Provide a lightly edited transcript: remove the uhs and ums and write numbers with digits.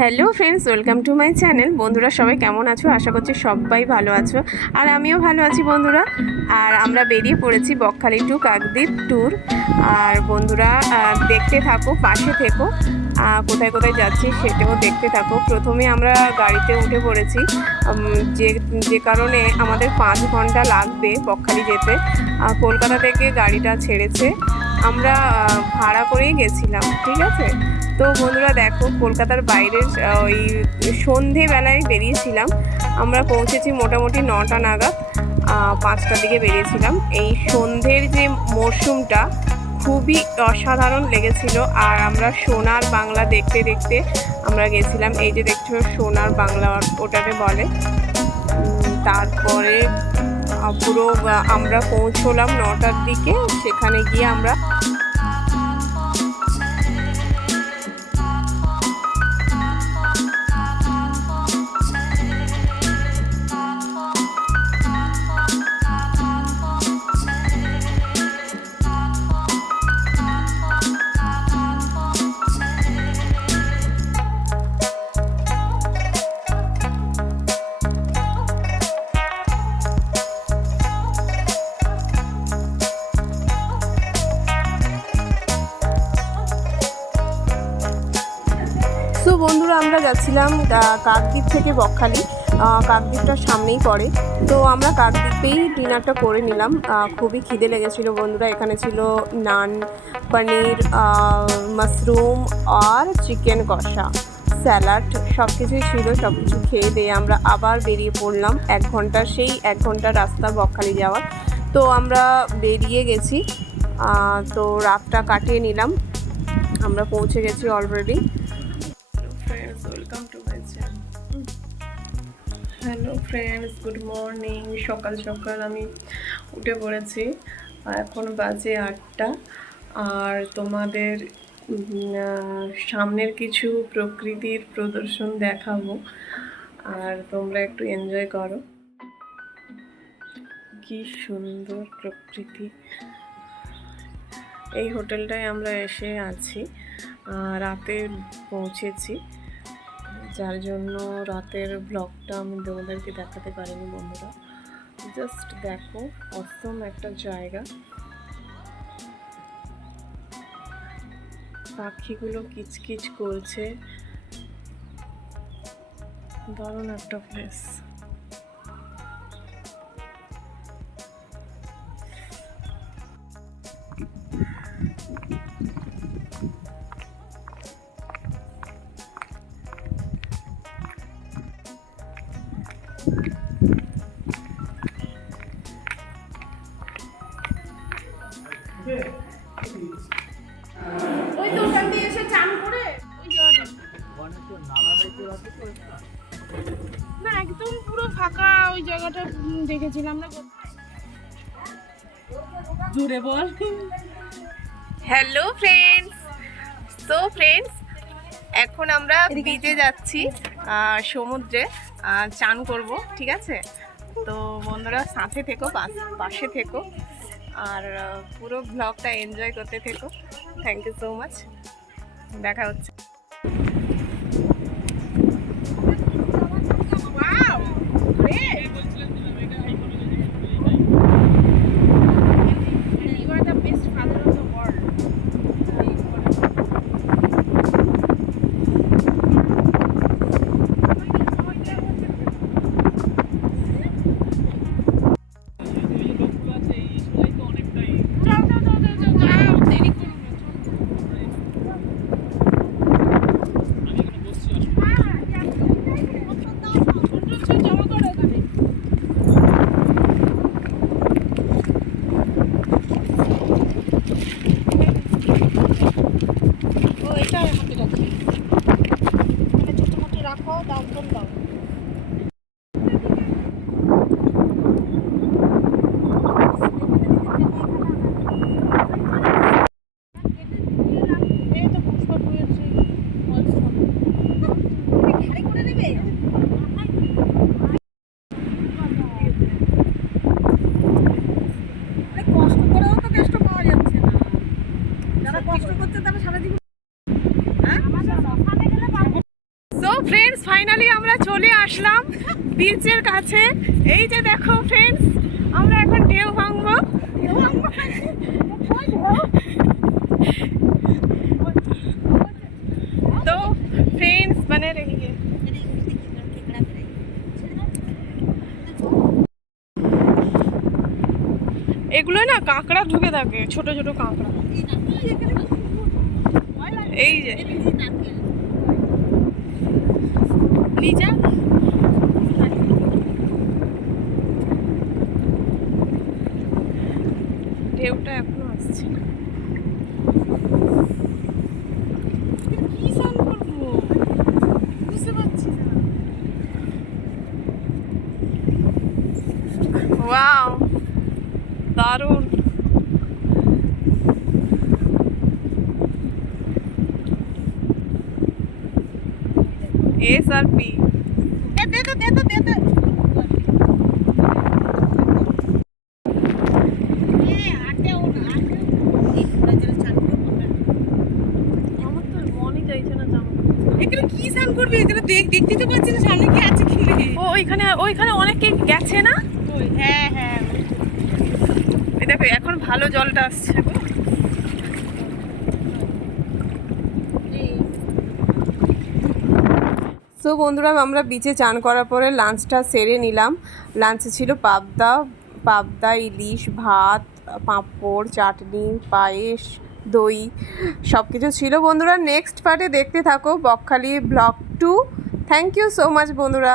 Hello friends, welcome to my channel. বন্ধুরা সবাই কেমন আছো? আশা করছি সবাই ভালো আছো, আর আমিও ভালো আছি বন্ধুরা। আর আমরা বেরিয়ে পড়েছি বকখালি টু কাকদ্বীপ ট্যুর। আর বন্ধুরা দেখতে থাকো, পাশে থেকো, কোথায় কোথায় যাচ্ছি সেটাও দেখতে থাকো। প্রথমে আমরা গাড়িতে উঠে পড়েছি, যে যে কারণে আমাদের 5 ঘন্টা লাগবে বকখালি যেতে। কলকাতা থেকে গাড়িটা ছেড়েছে, আমরা ভাড়া করেই গেছিলাম, ঠিক আছে। তো বন্ধুরা দেখো, কলকাতার বাইরের ওই সন্ধেবেলায় বেরিয়েছিলাম। আমরা পৌঁছেছি মোটামুটি 9টা নাগাদ, 5টার দিকে বেরিয়েছিলাম। এই সন্ধ্যের যে মরশুমটা খুবই অসাধারণ লেগেছিল। আর আমরা সোনার বাংলা দেখতে দেখতে আমরা গেছিলাম। এই যে দেখছো সোনার বাংলা ওটাকে বলে। তারপরে পুরো আমরা পৌঁছলাম 9টার দিকে। সেখানে গিয়ে আমরা বন্ধুরা আমরা যাচ্ছিলাম কাকদ্বীপ থেকে বকখালি। কাকদ্বীপটার সামনেই পড়ে। তো আমরা কাকদ্বীপেই ডিনারটা করে নিলাম। খুবই খিদে লেগেছিলো বন্ধুরা। এখানে ছিল নান, পনির, মাশরুম আর চিকেন কষা, স্যালাড, সব কিছুই ছিল। সব কিছু খেয়ে দিয়ে আমরা আবার বেরিয়ে পড়লাম। 1 ঘন্টা রাস্তা বকখালি যাওয়ার। তো আমরা বেরিয়ে গেছি, তো রাতটা কাটিয়ে নিলাম। আমরা পৌঁছে গেছি already. Welcome to my channel. Hello friends, good morning. সকাল সকাল আমি উঠে পড়েছি। এখন বাজে 8টা। আর তোমাদের সামনের কিছু প্রকৃতির প্রদর্শন দেখাবো, আর তোমরা একটু এনজয় করো। কি সুন্দর প্রকৃতি। এই হোটেলটায় আমরা এসে আছি, রাতে পৌঁছেছি, যার জন্য রাতের ব্লগটা আমি তোমাদেরকে দেখাতে পারিনি বন্ধুরা। জাস্ট দেখো, অসম একটা জায়গা। পাখিগুলো কিচকিচ করছে, দারুণ একটা প্লেস। ওই তো ওখান দিয়ে এসে চান করে ওই জায়গাটা না, একদম পুরো ফাঁকা ওই জায়গাটা দেখেছিলাম না। জুড়ে বল। হ্যালো ফ্রেন্ডস, তো ফ্রেন্ডস এখন আমরা বিচে যাচ্ছি, সমুদ্রে চান করব, ঠিক আছে। তো বন্ধুরা সাথে থেকো, পাশে থেকো, আর পুরো ব্লগটা এনজয় করতে থেকো। Thank you so much. দেখা হচ্ছে। ফ্রেন্ডস ফাইনালি আমরা চলে আসলাম বিচের কাছে। এই যে দেখো ফ্রেন্ডস, আমরা এখন ঢেউ ভাঙবো। তো फ्रेंड्स बने रहिए। এগুলো না কাঁকড়া ঢুকে থাকে, ছোট ছোট কাঁকড়া। এই যে নিচে ঢেউটা এখনো আসছে। কি স্নান করবো বুঝতে পারছি না। ওয়াও দারুণ। SRP दे दो কি স্নান করবি? এখানে দেখতে তো পাচ্ছি না সামনে কি আছে কি নেই। ওইখানে অনেকে গেছে না? হ্যাঁ হ্যাঁ, এই দেখো এখন ভালো জলটা আসছে। সো বন্ধুরা, আমরা বিচে চান করার পরে লাঞ্চটা সেরে নিলাম। লাঞ্চে ছিল পাবদা ইলিশ, ভাত, পাঁপড়, চাটনি, পায়েস, দই, সব কিছু ছিল বন্ধুরা। নেক্সট পার্টে দেখতে থাকো Bakkhali blog 2। Thank you so much বন্ধুরা।